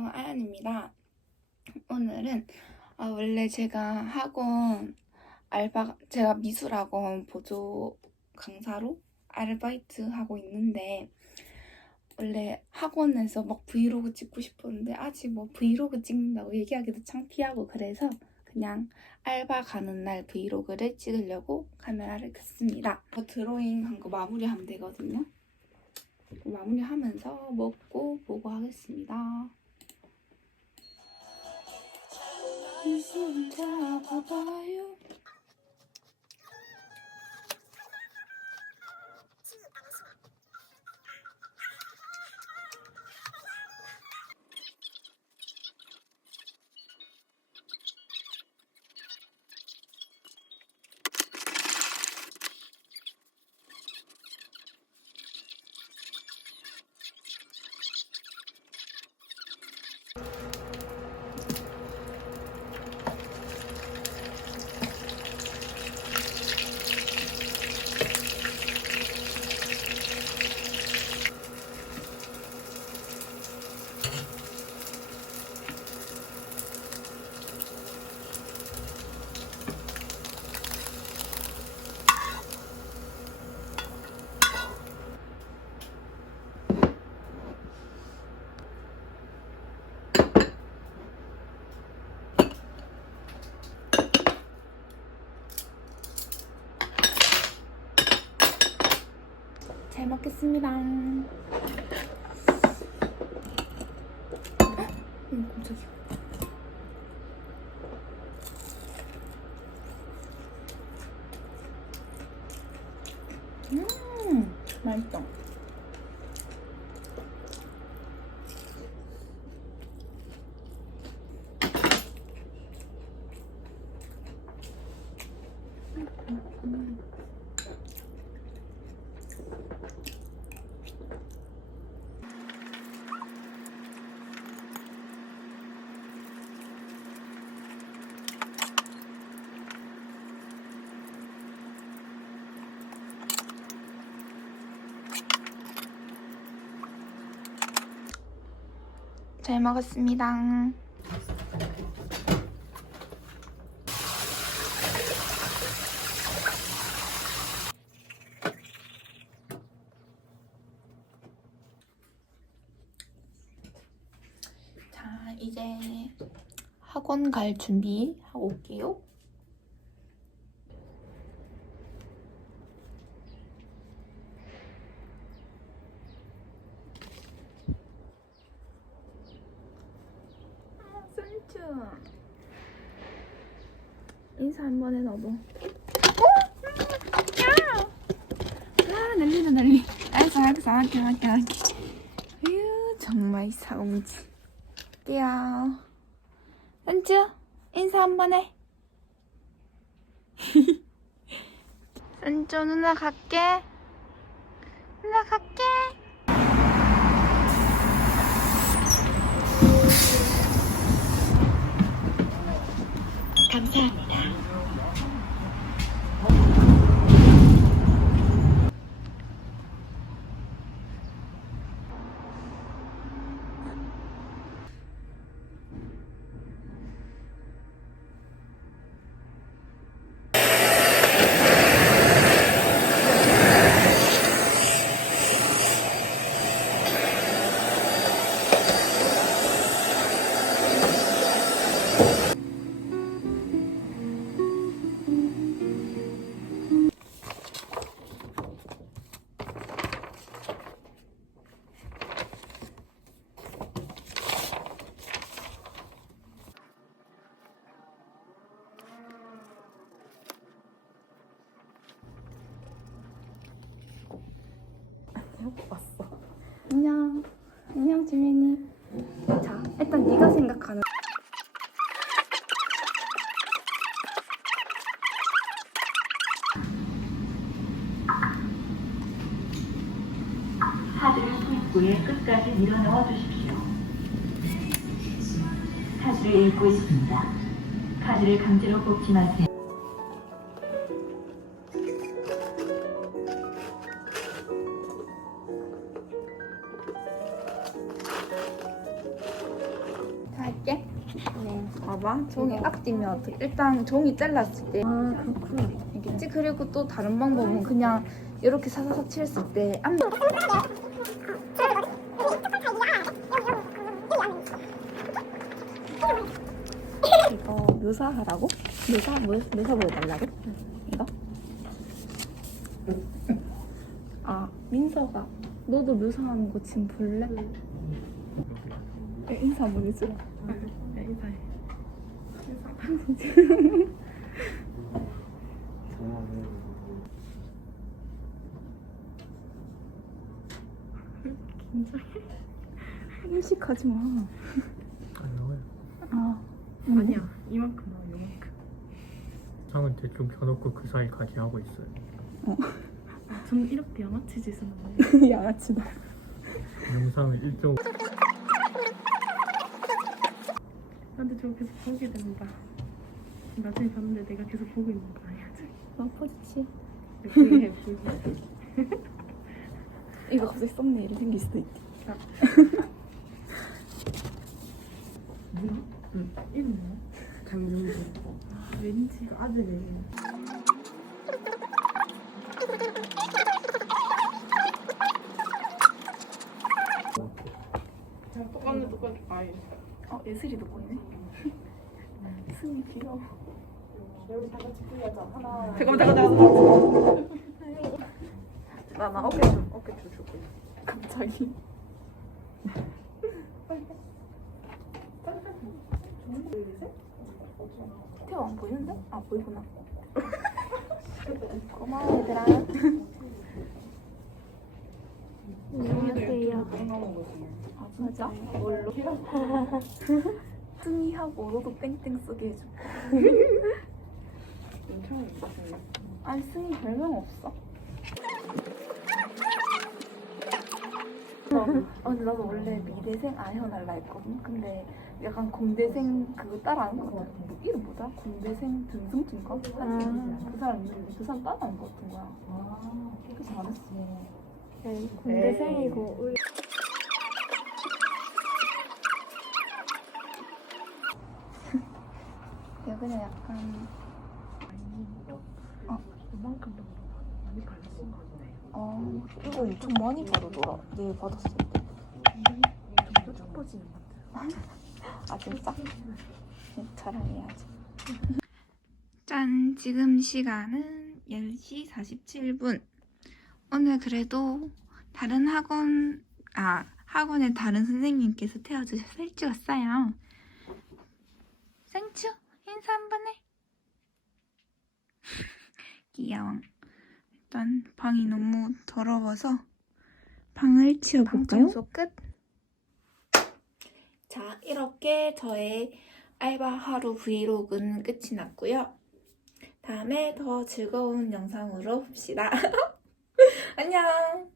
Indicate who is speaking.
Speaker 1: 안녕하세요. 아연입니다. 오늘은 아, 원래 제가 학원 알바, 제가 미술학원 보조 강사로 아르바이트 하고 있는데 원래 학원에서 막 브이로그 찍고 싶었는데 아직 뭐 브이로그 찍는다고 얘기하기도 창피하고 그래서 그냥 알바 가는 날 브이로그를 찍으려고 카메라를 켰습니다. 저 드로잉 한 거 마무리하면 되거든요. 마무리하면서 먹고 보고 하겠습니다. 손 잡아봐요. 잘 먹겠습니다. 음, 깜짝이야. 음, 맛있다. 잘 먹었습니다. 자, 이제 학원 갈 준비 하고 올게요. 썰쭈 인사 한 번 해 너도! 아 난리다 난리. 알았어 알았어. 할게 할게 할게. 휴 정말 사공지. 띠야 썰쭈 인사 한 번해. 썰쭈 누나 갈게. 누나 갈게 감사합니다. 왔어. 안녕. 안녕 지민이. 자, 일단 네가 생각하는
Speaker 2: 카드를 입구에 끝까지 밀어 넣어 주십시오. 카드를 읽고 있습니다. 카드를 강제로 뽑지 마세요.
Speaker 1: 봐봐. 종이 앞뒤면 어떻게? 일단 종이 잘랐을 때
Speaker 3: 아 그렇구나.
Speaker 1: 알겠지? 그리고 또 다른 방법은 그냥 이렇게 사사사 칠했을 때 앞. 이거 묘사하라고? 묘사 뭐 묘사 보여달라고? 이거? 아 민서가 너도 묘사하는 거 지금 볼래? 야, 인사 한번 해줘.
Speaker 3: 인사해.
Speaker 1: 일식하지 마.
Speaker 4: 아니요.
Speaker 1: 아
Speaker 3: 아니야 이만큼 나와 이만큼.
Speaker 4: 상은 대충 켜놓고 그 사이 같이 하고 있어요.
Speaker 3: 아, 전 이렇게 양아치 짓은 안 해요.
Speaker 1: 양아치다.
Speaker 4: 영상을 일종
Speaker 3: 근데 저 계속 보게 된다. 나중에 봤는데 내가 계속 보고 있는 거 아니야?
Speaker 1: 너 포지.
Speaker 3: 보게 해 보게.
Speaker 1: 이거 갑자기 썸네일이 생길 수도 있다.
Speaker 3: 이름 뭐야? 장윤주. 왠지 그 아들이. 똑같네 똑같네. 아예.
Speaker 1: 어 예슬이도 보이네. 승이 귀여워.
Speaker 3: 잠깐만 잠깐 잠깐.
Speaker 1: 나나 어깨 좀 어깨 좀 줄게. 갑자기. 태워 안 보이는데? 아 보이구나. 고마워 얘들아.
Speaker 3: 안녕하세요.
Speaker 1: 아 진짜? 뭘로? 승희하고 너도 땡땡 쓰게 해줘. 아니 승희 별명 없어? 어, 근데 나도 원래 미대생 아현할라 했거든. 근데 약간 공대생 그거 따라하는 거 같아. 뭐, 이름 뭐다? 공대생 등승진가? 그 사람 이름이 그 사람 따라하는 거 같은 거야. 그래서 잘했어.
Speaker 3: 네, 군대생이고 우리
Speaker 1: 여기는 약간 어.
Speaker 3: 이만큼 정도 많이 발랐은 것 같아요.
Speaker 1: 어 이거 엄청 많이 바르더라. 내일 받았을 때.
Speaker 3: 좀 뾰족해지는 것 같아요.
Speaker 1: 아 진짜? 자랑해야지. 짠! 지금 시간은 10시 47분. 오늘 그래도 다른 학원, 아, 학원의 다른 선생님께서 태워주셔서 일찍 왔어요. 생추! 인사 한번 해! 귀여워. 일단 방이 너무 더러워서 방을 치워볼까요? 청소 끝! 자, 이렇게 저의 알바 하루 브이로그는 끝이 났고요. 다음에 더 즐거운 영상으로 봅시다. 안녕!